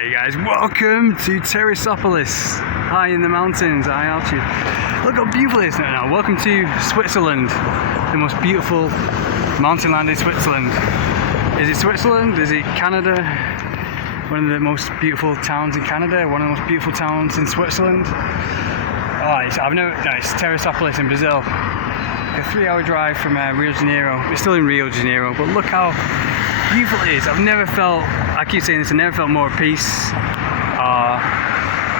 Hey guys, welcome to Teresopolis, high in the mountains, high altitude. Look how beautiful it is now. Welcome to Switzerland, the most beautiful mountain land in Switzerland. Is it Switzerland? Is it Canada? One of the most beautiful towns in Canada, one of the most beautiful towns in Switzerland. It's Teresopolis in Brazil. A 3-hour drive from Rio de Janeiro. We're still in Rio de Janeiro, but look how beautiful it is. I keep saying this, I've never felt more at peace,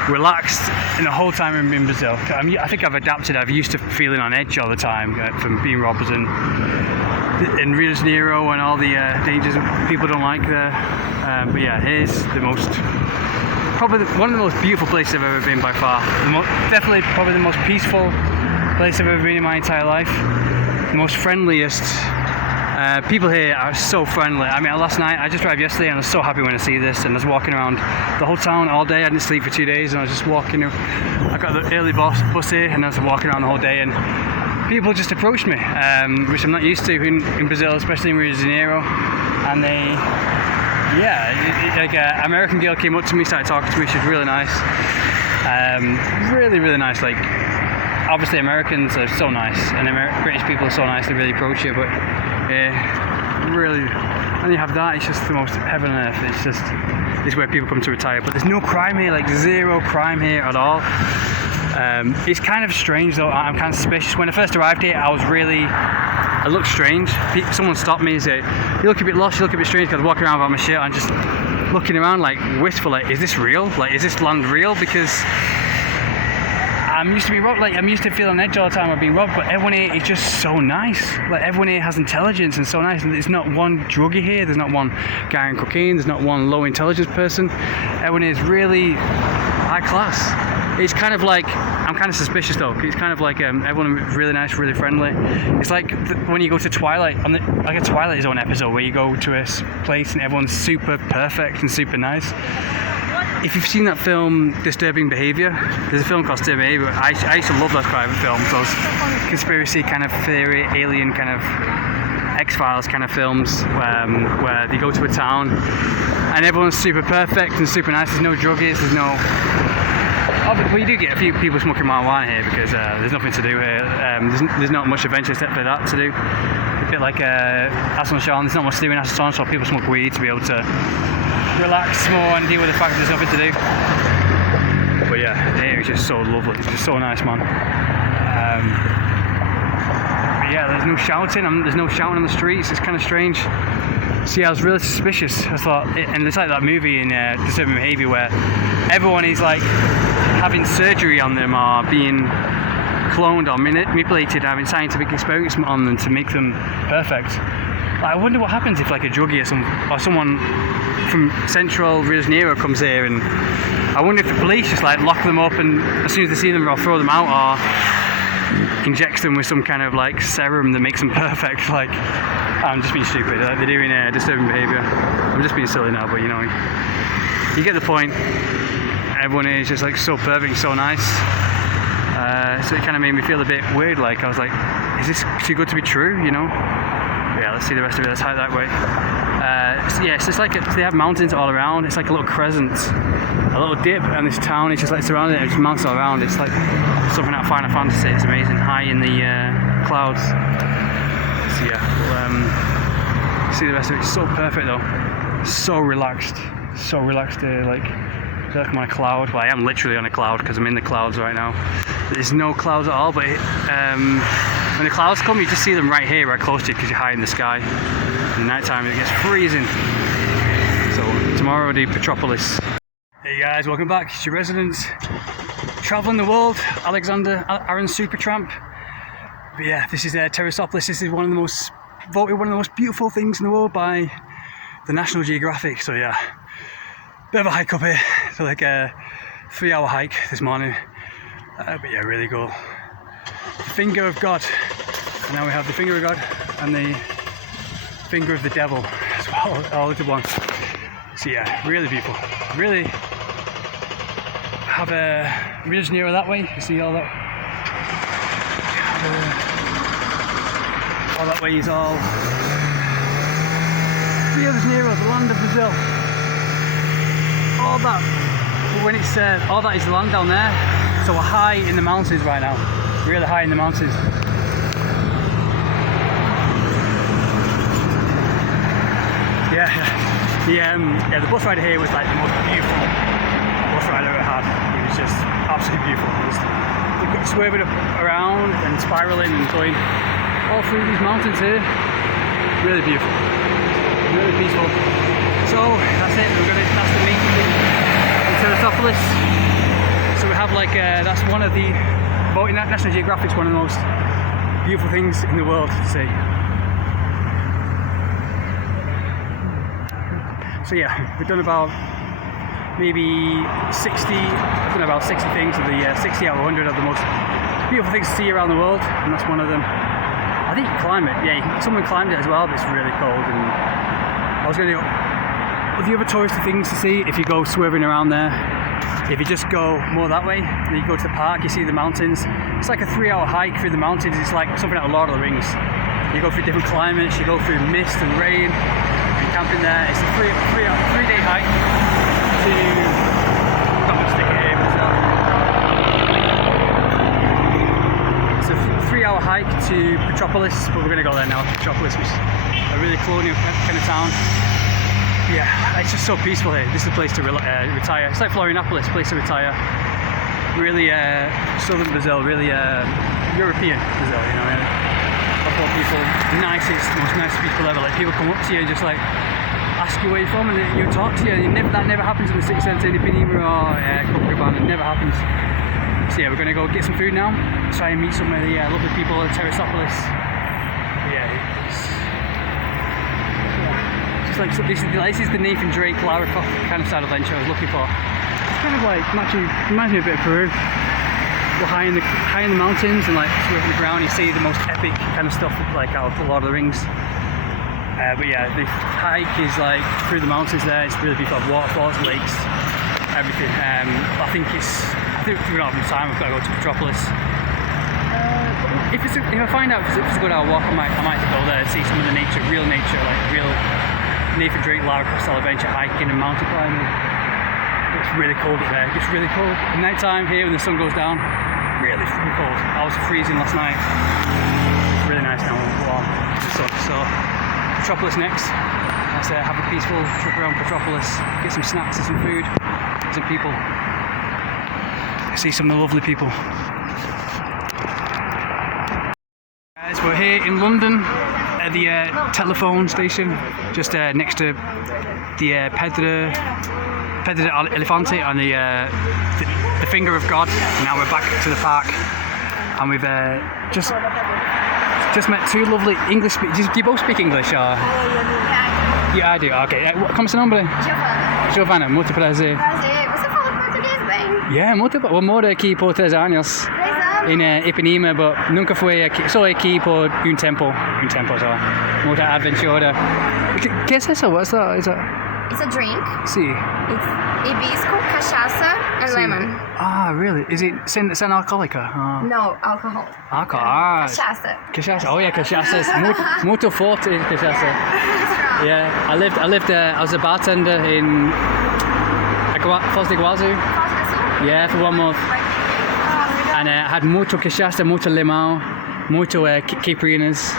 relaxed in the whole time I'm in Brazil. I think I've adapted. I've used to feeling on edge all the time from being robbers in Rio de Janeiro and all the dangers people don't like there. But yeah, here's probably one of the most beautiful places I've ever been by far. Definitely probably the most peaceful place I've ever been in my entire life. The most friendliest. People here are so friendly. I mean, last night, I just drove yesterday and I was so happy when I see this, and I was walking around the whole town all day. I didn't sleep for 2 days and I was just walking. I got the early bus here and I was walking around the whole day, and people just approached me, which I'm not used to in Brazil, especially in Rio de Janeiro. And an American girl came up to me, started talking to me. She was really nice. Really, really nice. Like, obviously Americans are so nice, and British people are so nice, they really approach you, but really, when you have that, it's just the most heaven on earth. It's where people come to retire, but there's no crime here, like zero crime here at all. It's kind of strange though. I'm kind of suspicious. When I first arrived here, I looked strange. Someone stopped me and said, "You look a bit lost, you look a bit strange," because I was walking around without my shirt and just looking around like wistful, like, is this real? Like, is this land real? Because I'm used to being robbed. Like, I'm used to feeling on edge all the time of being robbed, but everyone here is just so nice. Like, everyone here has intelligence and so nice. And there's not one druggie here. There's not one guy on cocaine. There's not one low intelligence person. Everyone here is really high class. It's kind of like, I'm kind of suspicious though. It's kind of like everyone is really nice, really friendly. It's like when you go to Twilight, like a Twilight Zone episode where you go to a place and everyone's super perfect and super nice. If you've seen that film, Disturbing Behaviour, there's a film called Disturbing Behaviour. I used to love those private films, those conspiracy kind of theory, alien kind of X-Files kind of films, where they go to a town and everyone's super perfect and super nice. There's no druggies, well, you do get a few people smoking marijuana here because there's nothing to do here. There's not much adventure except for that to do. A bit like Asunción, there's not much to do in Asunción, so people smoke weed to be able to relax more and deal with the fact that there's nothing to do. But yeah, here it's just so lovely. It's just so nice, man. There's no shouting. There's no shouting on the streets. It's kind of strange. See, I was really suspicious. I thought, and it's like that movie in Disturbing Behaviour where everyone is like having surgery on them or being cloned or manipulated, having scientific experiments on them to make them perfect. I wonder what happens if like a druggie or someone from central Rio de Janeiro comes here, and I wonder if the police just like lock them up and as soon as they see them, they'll throw them out or injects them with some kind of like serum that makes them perfect. Like, I'm just being stupid. Like they're doing Disturbing Behaviour. I'm just being silly now, but you get the point. Everyone is just like so perfect, so nice. So it kind of made me feel a bit weird. Like I was like, is this too good to be true? Yeah, let's see the rest of it. Let's hike that way. It's just like they have mountains all around. It's like a little crescent, a little dip, and this town is just like surrounded. There's mountains all around. It's like something out of Final Fantasy. It's amazing, high in the clouds. So yeah, we'll see the rest of it. It's so perfect though. So relaxed here. Like, I feel like I'm on a cloud. Well, I am literally on a cloud because I'm in the clouds right now. There's no clouds at all, but when the clouds come, you just see them right here, right close to you, because you're high in the sky. In the night time, it gets freezing. So tomorrow we'll do Petropolis. Hey guys, welcome back. It's your residents traveling the world, Alexander Aaron Supertramp. But yeah, this is Teresopolis. This is voted one of the most beautiful things in the world by the National Geographic. So yeah, bit of a hike up here. So like a 3-hour hike this morning. But yeah, really cool. The finger of God. And now we have the finger of God and the finger of the devil as well, all into one. So yeah, really beautiful. Really have a Rio de Janeiro that way. You see all that? All that way is all Rio de Janeiro, the land of Brazil. All that, when it's all that is land down there, so we're high in the mountains right now, really high in the mountains. The bus ride here was like the most beautiful bus ride I ever had. It was just absolutely beautiful. Just swerving around and spiraling and going all through these mountains here. Really beautiful, really peaceful. So that's it. That's the meet in Teresopolis. So we have like that's one of the National Geographic's one of the most beautiful things in the world to see. So yeah, we've done about maybe 60. I've done about 60 things of the 60 out of 100 of the most beautiful things to see around the world, and that's one of them. I think you can climb it. Yeah, someone climbed it as well, but it's really cold. And I was going to go. The other touristy things to see if you go swerving around there. If you just go more that way, then you go to the park, you see the mountains. It's like a 3-hour hike through the mountains. It's like something out of Lord of the Rings. You go through different climates, you go through mist and rain, and camping there. It's a three-day hike to, I'm going to stick it here myself. It's a 3-hour hike to Petropolis, but we're going to go there now. Petropolis, which is a really colonial kind of town. Yeah, it's just so peaceful here. This is a place to retire. It's like Florianopolis, place to retire. Really southern Brazil, really European Brazil, you know. Couple of people, most nicest people ever. Like people come up to you and just like ask you where you're from, and you talk to you. That never happens in the city centre in Ipanema or Copacabana. It never happens. So yeah, we're gonna go get some food now. Try and meet some of the lovely people at Teresopolis. Like, so this is the Nathan Drake Lara Croft kind of style adventure I was looking for. It's kind of like actually reminds me a bit of Peru. We're high in the mountains and like swerving the ground. You see the most epic kind of stuff like out of the Lord of the Rings. But yeah, the hike is like through the mountains there. It's really beautiful. Waterfalls, lakes, everything. I think we don't have enough time. We've got to go to Petropolis. If I find out if it's a good hour walk, I might go there and see some of the nature, real nature, like real Nathan Drake Lara Croft style adventure, hiking and mountain climbing. It's really cold up there. It gets really cold. At night time here when the sun goes down, really freaking cold. I was freezing last night. It's really nice now, warm. So Petropolis next. Let's have a peaceful trip around Petropolis. Get some snacks and some food, some people. See some of the lovely people. Guys, we're here in London at the telephone station, just next to the Pedro Elefante on the finger of God. Now we're back to the park, and we've just met two lovely English speakers. Do you both speak English? Or? Yeah, I do. Ok. Como se nome? Giovanna, muito prazer. Você fala português bem? Yeah, muito bom. Eu moro aqui por 3 anos. 3 anos? In Ipanema, but nunca fui aqui, só aqui por tempo só. Muita aventura. Que é isso? What's that? Is that? It's a drink. Sí. It's hibisco, cachaça, and lemon. Ah, really? Is it sin alcohólica? No, alcohol. Alcohol. Cachaça. Oh yeah, cachaça. Muito forte cachaça. Yeah. Yeah, I lived there. I was a bartender in Foz do Iguaçu. Yeah, for 1 month. And I had mucho cachaça, mucho limão, mucho caipirinhas.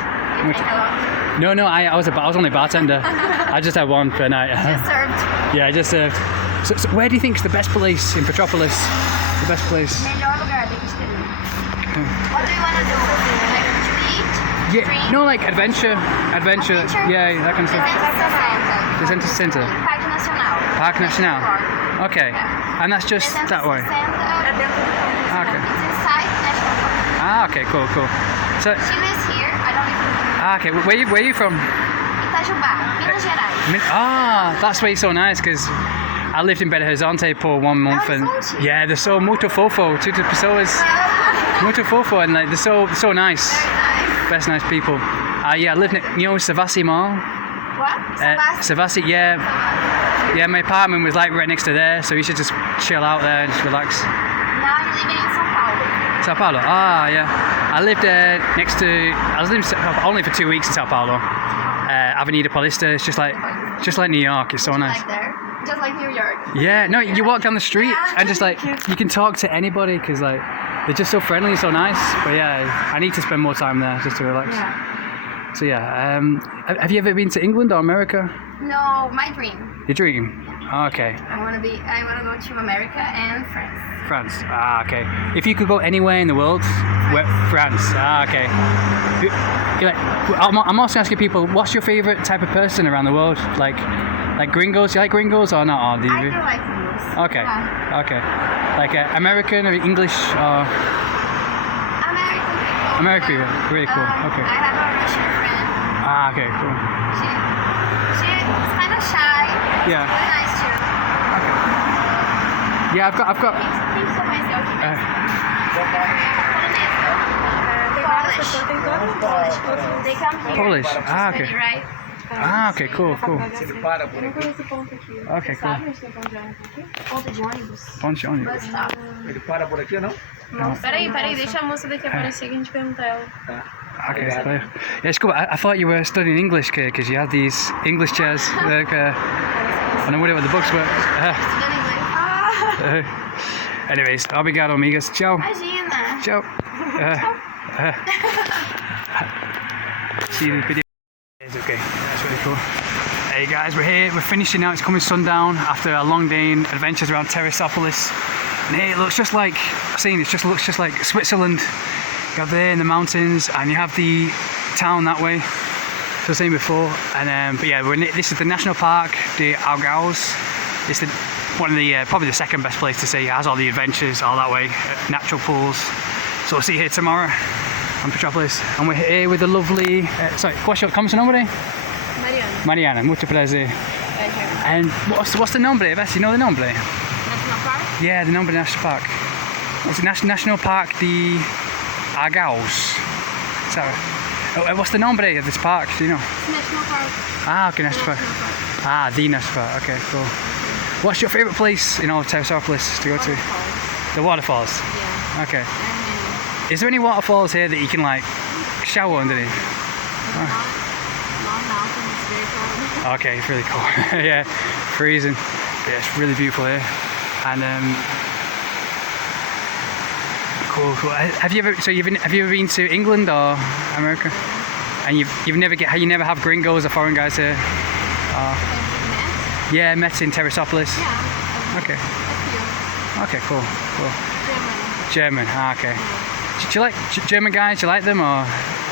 No, I was only a bartender. I just had one per night. Just served. Yeah, I just served. So where do you think is the best place in Petropolis? The best place? Melhor lugar da gente ter ido. What do you want to do? Like to eat? Yeah, Drink? no, like adventure. Yeah, that kind of stuff. 360. Center. Parque Nacional. Parque Nacional. Okay, and that's just that way. Okay. It's inside National Park. Ah, okay, cool. So, She lives here. I don't live okay, where are you from? Itajubá, Minas Gerais. That's why it's so nice, because I lived in Belo Horizonte for 1 month, and yeah, they're so muito fofo, tudo pessoas, muito fofo, and like they're so nice. Very nice. Best nice people. Yeah, I live near Savassi Mall. What? Savassi, yeah. Yeah, my apartment was like right next to there, so you should just chill out there and just relax. Now I'm living in São Paulo. Sao Paulo? Ah, yeah. I lived I was living only for 2 weeks in Sao Paulo. Avenida Paulista, it's just like New York, it's so nice. Like there? just like New York. Yeah, no, you walk down the street and just like you can talk to anybody because like they're just so friendly and so nice. But yeah, I need to spend more time there just to relax. Yeah. So yeah, have you ever been to England or America? No, my dream. Your dream? Okay. I wanna go to America and France. France. Ah, okay. If you could go anywhere in the world, where? France. Ah, okay. I'm also asking people, what's your favorite type of person around the world? Like gringos? You like gringos or not? Or do you? I do like English. Okay. Yeah. Okay. Like American or English or American people. American people. Really cool. Okay. I have a Russian friend. Ah, okay, cool. She's kind of shy. Yeah. She's really nice too. Yeah, I've got. Quem são mais eu aqui? Polish. They come here. Polish. Ah, okay. Study, right? Ah, okay, cool. Okay, cool. Ponto de ônibus. Ponte on Bus stop. Ele para por aqui ou não? Peraí, deixa a moça daqui aparecer que a gente pergunta a ela. Okay, so, yeah, it's cool. I thought you were studying English because you had these English chairs. Like, and I wonder what the books were. Estudando inglês. Anyways, obrigado, amigas. Ciao. Imagina. Ciao. See you in the video. It's okay. That's really cool. Hey guys, we're here. We're finishing now. It's coming sundown after a long day in adventures around Teresopolis. And hey, it looks just like looks just like Switzerland. You have there in the mountains, and you have the town that way. As I was saying before, and but yeah, this is the national park, the Algaus. It's one of the probably the second best place to see. It has all the adventures all that way, natural pools. So we'll see you here tomorrow on Teresopolis, and we're here with the lovely. Sorry, ¿cómo se nombre? Mariana. Mariana, mucho placer. Pleasure. And what's the nombre? Ves, you know the nombre? National Park? Yeah, the nombre national park. It's National Park the Argaus. Is that right? What's the nombre of this park? Do you know? National Park. Ah, okay, National Park. Ah, the National Park. Okay, cool. What's your favourite place in all of Teresopolis to go to? The waterfalls. Yeah. Okay. Is there any waterfalls here that you can like shower underneath? Long mountain is very cold. Okay, it's really cool. Yeah, freezing. Yeah, it's really beautiful here. And cool. Have you ever been to England or America? And you never have gringos or foreign guys here? Yeah, met in Teresopolis. Yeah. Okay. A few. Okay, cool. German. German. Ah, okay. Do you like German guys? Do you like them or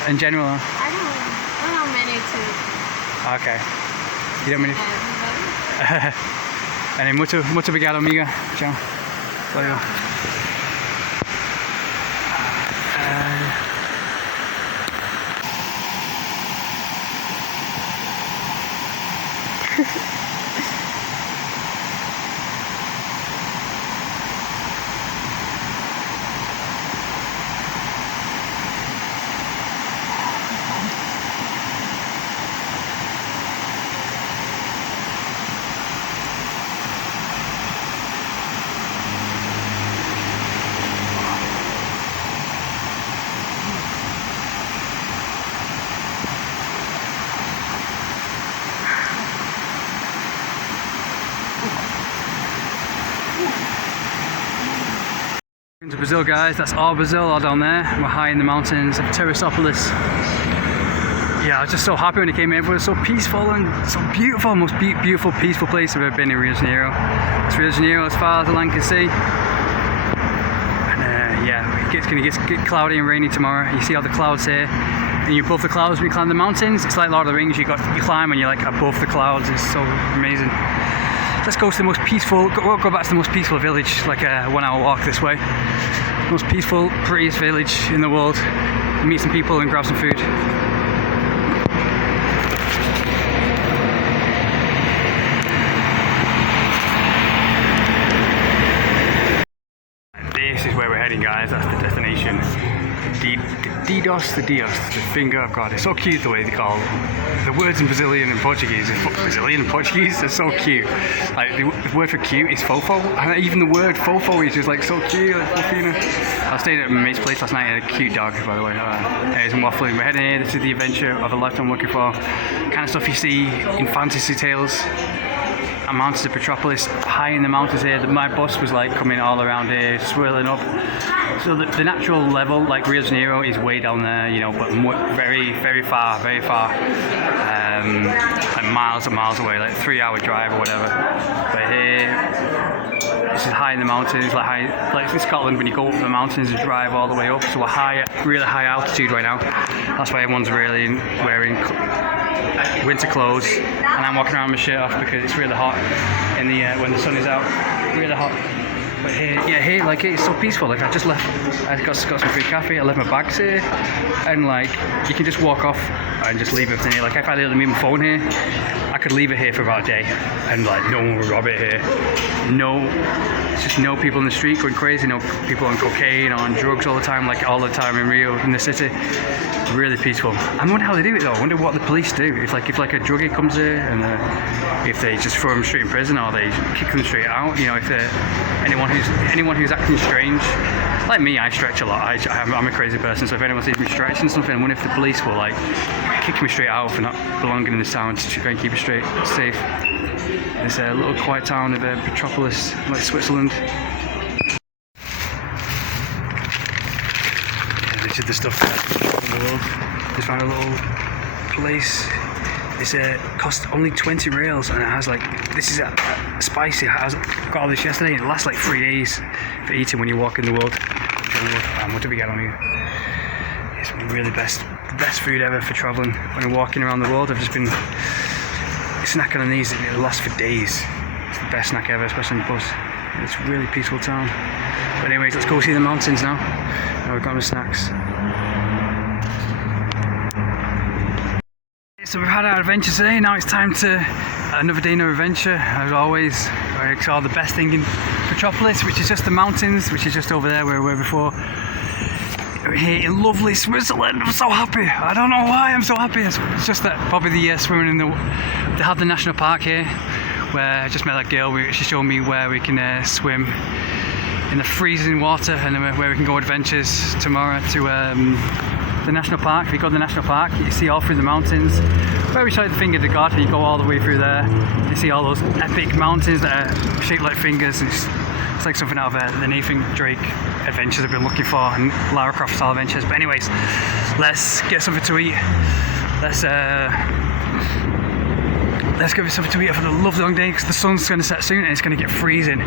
in general? I don't know many to. Okay. You don't mean Everybody. Anyway, mucho obrigado, amiga. Ciao. Valeu. To Brazil, guys. That's all Brazil, all down there. We're high in the mountains of Teresopolis. Yeah, I was just so happy when I came in. It was so peaceful and so beautiful. Most beautiful, peaceful place I've ever been in Rio de Janeiro. It's Rio de Janeiro as far as the land can see. And yeah, it's going to get cloudy and rainy tomorrow. You see all the clouds here. And you're above the clouds when you climb the mountains. It's like Lord of the Rings. You climb and you're like above the clouds. It's so amazing. Let's go to the most peaceful, we'll go back to the most peaceful village, like a 1 hour walk this way. Most peaceful, prettiest village in the world. Meet some people and grab some food. This is where we're heading, guys. That's the destination. The finger of God. It's so cute the way they call the words in Brazilian and Portuguese. Brazilian and Portuguese, they're so cute. Like the word for cute is fofo, and even the word fofo is just like so cute, like fofina. I was staying at my mate's place last night. Had a cute dog, by the way. There's some waffling. We're heading here. This is the adventure of a lifetime I'm looking for. Kind of stuff you see in fantasy tales. mountains of Petropolis, high in the mountains here. My bus was like coming all around here, swirling up. So the natural level, like Rio de Janeiro, is way down there, you know, but very, very far, like miles and miles away, like 3-hour drive or whatever. But here, this is high in the mountains, like in Scotland when you go up the mountains and drive all the way up. So we're really high altitude right now. That's why everyone's really wearing winter clothes, and I'm walking around with my shirt off because it's really hot in the when the sun is out, really hot. But here, like it's so peaceful. Like I got some free coffee. I left my bags here, and like you can just walk off and just leave everything here. Like if I leave my phone here, I could leave it here for about a day, and like no one would rob it here. It's just no people in the street going crazy. No people on cocaine or on drugs all the time, like all the time in Rio, in the city. Really peaceful. I wonder how they do it though. I wonder what the police do. If a druggie comes here, and if they just throw them straight in prison or they kick them straight out. You know, if anyone who's acting strange, like me, I stretch a lot. I'm a crazy person, so if anyone sees me stretching something, I wonder if the police will like kick me straight out for not belonging in this town to try and keep it safe. It's a little quiet town of Petropolis, like Switzerland. Yeah, this is the stuff that in the world. Just found a little place. It's cost only 20 reals, and it has like, this is spicy. I got all this yesterday, and it lasts like 3 days for eating when you walk in the world. What do we get on here? It's really the best food ever for travelling. When I'm walking around the world, I've just been snacking on these, and it'll last for days. It's the best snack ever, especially on the bus. It's a really peaceful town. But anyways, let's go see the mountains now. Now we've got the snacks. So we've had our adventure today. Now it's time to another day, no adventure. As always, I saw the best thing in Petropolis, which is just the mountains, which is just over there where we were before. We're here in lovely Switzerland. I'm so happy. I don't know why I'm so happy. It's just that probably the swimming in they have the national park here, where I just met that girl. She showed me where we can swim in the freezing water, and then where we can go adventures tomorrow to the national park. If you go to the national park, you see all through the mountains. Where we show the finger to God, you go all the way through there. You see all those epic mountains that are shaped like fingers. It's like something out of the Nathan Drake adventures I've been looking for, and Lara Croft style adventures. But anyways, let's get something to eat. Let's get something to eat after the lovely long day, because the sun's going to set soon and it's going to get freezing.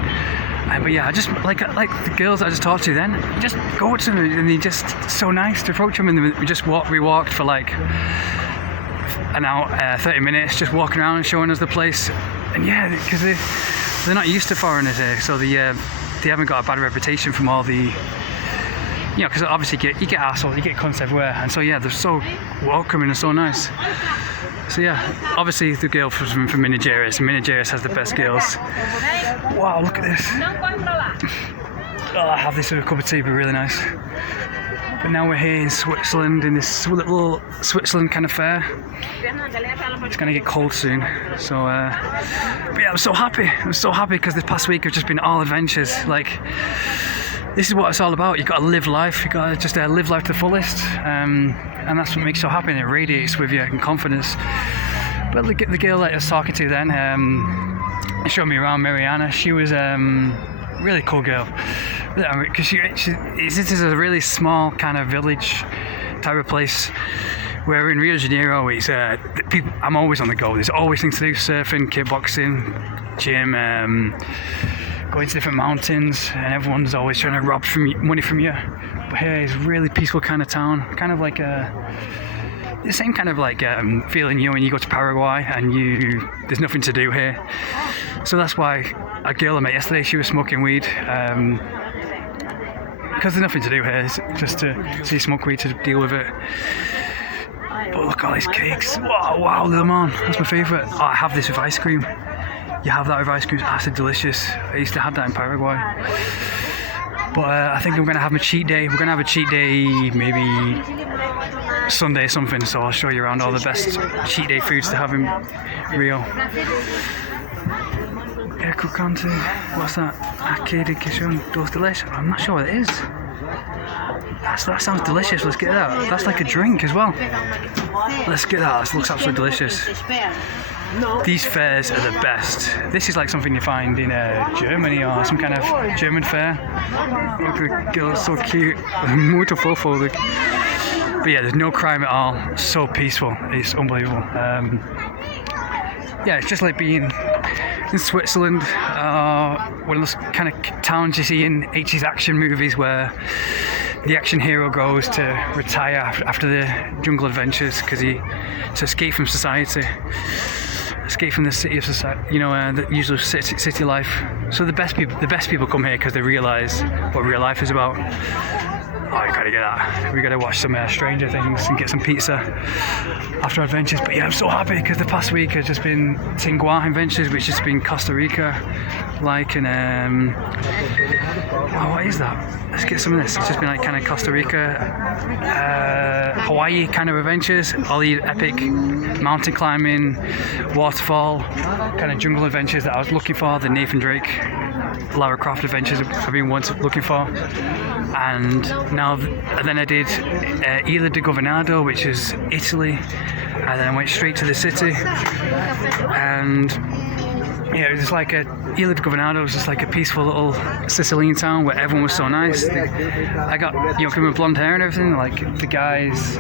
But yeah, I just like the girls that I just talked to. Then you just go to them, and they're just so nice to approach them. And we walked for like an hour, 30 minutes, just walking around and showing us the place. And yeah, because they're not used to foreigners here, so they haven't got a bad reputation from all the, you know, because obviously you get assholes, you get cunts everywhere, and so yeah, they're so welcoming and so nice. So yeah, obviously the girl from Minas Gerais has the best girls. Wow, look at this. Oh, I have this with a cup of tea, it'd be really nice. But now we're here in Switzerland, in this little Switzerland kind of fair. It's going to get cold soon. So, but yeah, I'm so happy because this past week I've just been all adventures. Like, this is what it's all about. You've got to live life. You've got to just live life to the fullest. And that's what makes you so happy, and it radiates with you and confidence. But the girl that I was talking to then, showed me around, Mariana. She was really cool girl. Because this is a really small kind of village type of place, where in Rio de Janeiro, it's I'm always on the go. There's always things to do: surfing, kickboxing, gym, going to different mountains, and everyone's always trying to rob money from you. But here is a really peaceful kind of town, kind of like the same kind of like feeling when you go to Paraguay and there's nothing to do here. So that's why a girl I met yesterday, she was smoking weed. Because there's nothing to do here, just to smoke weed to deal with it. But look at all these cakes. Wow, Le Mans, that's my favourite. Oh, I have this with ice cream. You have that with ice cream, it's absolutely delicious. I used to have that in Paraguay. But I think I'm going to have my cheat day. We're going to have a cheat day maybe Sunday or something, so I'll show you around all the best cheat day foods to have in Rio. Crocante, what's that? Arcade Kitchen Dos Delicious. I'm not sure what it is. That sounds delicious. Let's get that. That's like a drink as well. Let's get that. This looks absolutely delicious. These fairs are the best. This is like something you find in Germany or some kind of German fair. Look at the girl, so cute. Muito fofo. But yeah, there's no crime at all. So peaceful. It's unbelievable. Yeah, it's just like being in Switzerland, one of those kind of towns you see in 80s action movies where the action hero goes to retire after the jungle adventures because to escape from society, escape from the city of society, the usual city life. So the best people come here because they realise what real life is about. Oh, you gotta get that. We gotta watch some Stranger Things and get some pizza after adventures. But yeah, I'm so happy because the past week has just been Tingua adventures, which has been Costa Rica, what is that? Let's get some of this. It's just been like kind of Costa Rica, Hawaii kind of adventures. All the epic mountain climbing, waterfall, kind of jungle adventures that I was looking for. The Nathan Drake, Lara Croft adventures I've been once looking for. And then I did Isla de Governado, which is Italy, and then I went straight to the city. And yeah, it was just like Isla de Governado was just like a peaceful little Sicilian town where everyone was so nice. I got, with blonde hair and everything, like the guys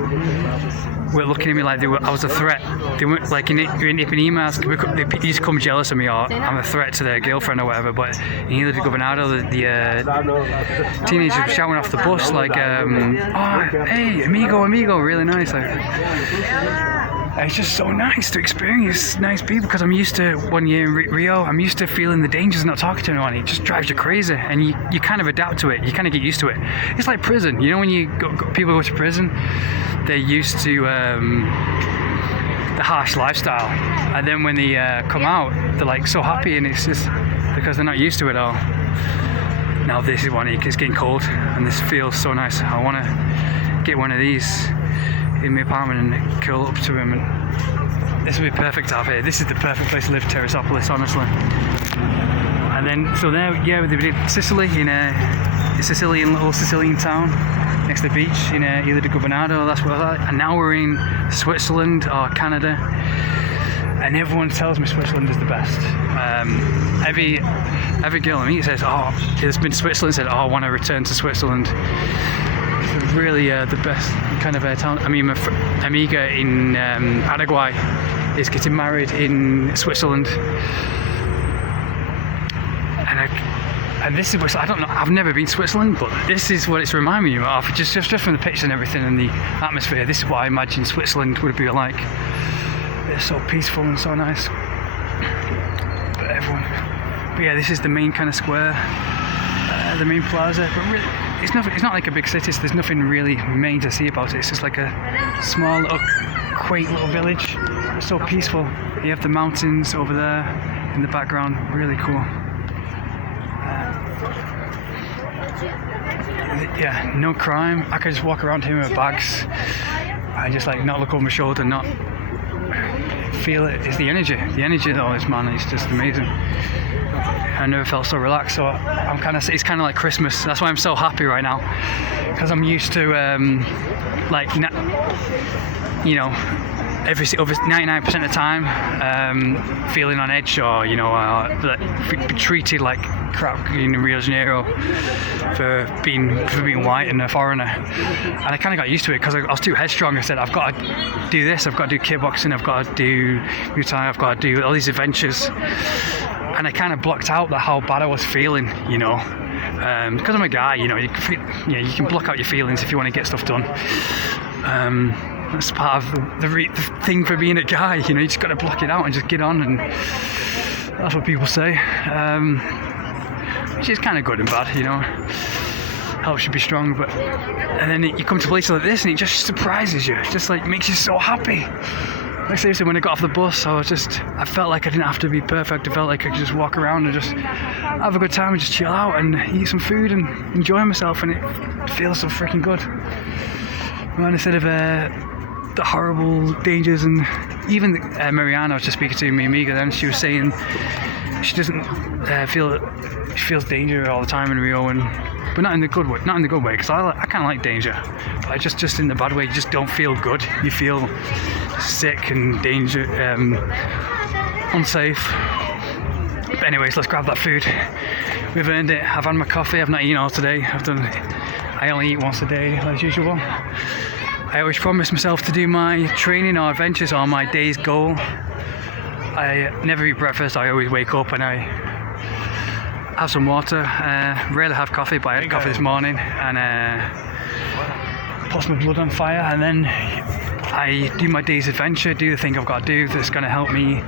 were looking at me like I was a threat. They weren't like in Ipanema, they used to come jealous of me or I'm a threat to their girlfriend or whatever. But in Isla de Governado, the teenagers were shouting off the bus like, oh, hey, amigo, really nice. It's just so nice to experience nice people because I'm used to, one year in Rio, I'm used to feeling the dangers of not talking to anyone. It just drives you crazy and you kind of adapt to it. You kind of get used to it. It's like prison. When people go to prison, they're used to the harsh lifestyle. And then when they come out, they're like so happy and it's just because they're not used to it all. Now this is one, it's getting cold and this feels so nice. I want to get one of these in my apartment and curl up to him, and this would be perfect to have here. This is the perfect place to live, Teresopolis, honestly. And then so there, yeah, we did Sicily in a little Sicilian town next to the beach in Isla de Governado. That's what I like. And now we're in Switzerland or Canada, and everyone tells me Switzerland is the best. Every girl I meet says, "Oh, it's been to Switzerland." Said, "Oh, I want to return to Switzerland." It's really the best kind of town. I mean, my amiga in Paraguay is getting married in Switzerland, and this is what I don't know. I've never been to Switzerland, but this is what it's reminding me of. Just from the pictures and everything and the atmosphere. This is what I imagine Switzerland would be like. It's so peaceful and so nice. But yeah, this is the main kind of square, the main plaza. But really, it's not like a big city, so there's nothing really main to see about it. It's just like a small little quaint little village. It's so peaceful. You have the mountains over there in the background, really cool. Yeah, no crime. I could just walk around here with bags and just like not look over my shoulder, not feel it. It's the energy though, this man, it's just amazing. I never felt so relaxed, so it's kind of like Christmas. That's why I'm so happy right now, because I'm used to every 99% of the time feeling on edge or be treated like crap in Rio de Janeiro for being white and a foreigner. And I kind of got used to it because I was too headstrong. I said, I've got to do this, I've got to do kickboxing, I've got to do Muay Thai, I've got to do all these adventures. And I kind of blocked out how bad I was feeling, because I'm a guy, you can block out your feelings if you want to get stuff done. That's part of the thing for being a guy, you just got to block it out and just get on, and that's what people say, which is kind of good and bad, helps you be strong. And then you come to places like this and it just surprises you, it just like makes you so happy. Like seriously, when I got off the bus, I felt like I didn't have to be perfect. I felt like I could just walk around and just have a good time and just chill out and eat some food and enjoy myself, and it feels so freaking good. And instead of the horrible dangers, and even Mariana, I was just speaking to my amiga then, she was saying she doesn't she feels danger all the time in Rio, but not in the good way, because I kind of like danger, but just in the bad way. You just don't feel good, you feel sick and danger, unsafe. But anyways, let's grab that food. We've earned it. I've had my coffee. I've not eaten all today. I only eat once a day as usual. I always promise myself to do my training or adventures on my day's goal. I never eat breakfast. I always wake up and I have some water. Rarely have coffee, but I had coffee this morning and puts my blood on fire, and then I do my day's adventure, do the thing I've got to do that's going to help me,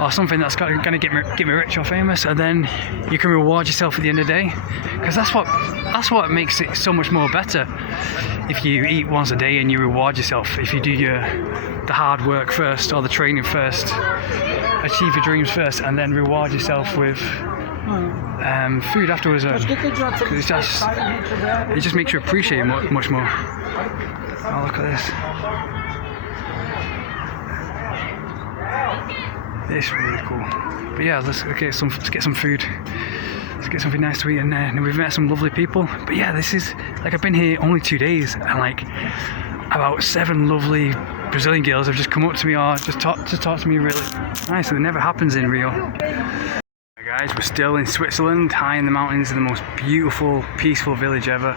or something that's going to get me rich or famous, and then you can reward yourself at the end of the day, because that's what makes it so much more better. If you eat once a day and you reward yourself, if you do the hard work first or the training first, achieve your dreams first, and then reward yourself with food afterwards, because it just makes you appreciate it much more. Oh, look at this. It's really cool. But yeah, let's get some food. Let's get something nice to eat, and we've met some lovely people. But yeah, this is like, I've been here only 2 days, and like about 7 lovely Brazilian girls have just come up to me or just talk to me really nice. It never happens in Rio. Guys, we're still in Switzerland, high in the mountains, in the most beautiful, peaceful village ever.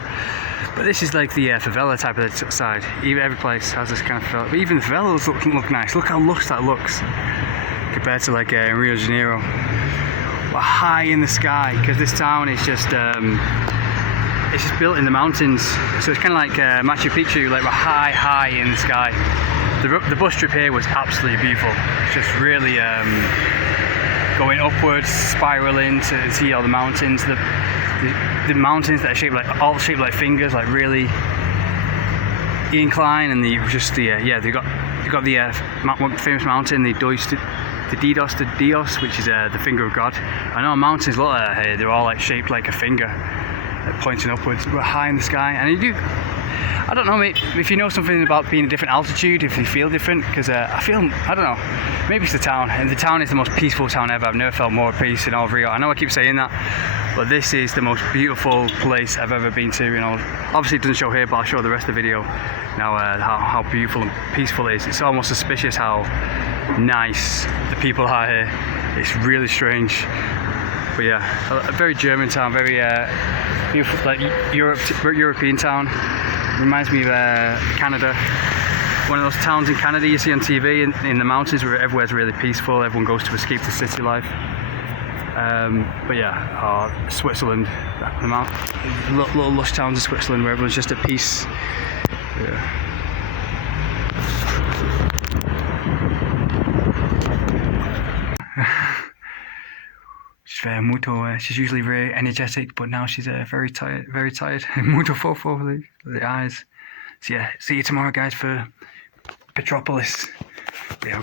But this is like the favela type of side. Every place has this kind of favela. But even the favelas look nice. Look how lush that looks compared to like Rio de Janeiro. We're high in the sky because this town is just it's just built in the mountains. So it's kind of like Machu Picchu. Like we're high in the sky. The bus trip here was absolutely beautiful. It's just really going upwards, spiraling to see all the mountains. The mountains that are all shaped like fingers, like really incline, and they've got the famous mountain, the Dios de Dios, which is the finger of God. I know mountains look like that here. They're all like shaped like a finger, like pointing upwards. We're high in the sky, and I don't know, mate, if you know something about being at different altitude, if you feel different, because I don't know, maybe it's the town, and the town is the most peaceful town ever. I've never felt more at peace in all of Rio. I know I keep saying that, but this is the most beautiful place I've ever been to. You know, obviously it doesn't show here, but I'll show the rest of the video now how beautiful and peaceful it is. It's almost suspicious how nice the people are here. It's really strange. But yeah, a very German town, very beautiful, like European town. Reminds me of Canada. One of those towns in Canada you see on TV in the mountains where everywhere's really peaceful. Everyone goes to escape the city life. But yeah, Switzerland, the little lush towns of Switzerland where everyone's just at peace. Yeah. She's usually very energetic, but now she's very tired. Muito fofo, the eyes. So yeah, see you tomorrow, guys, for Teresopolis. Yeah.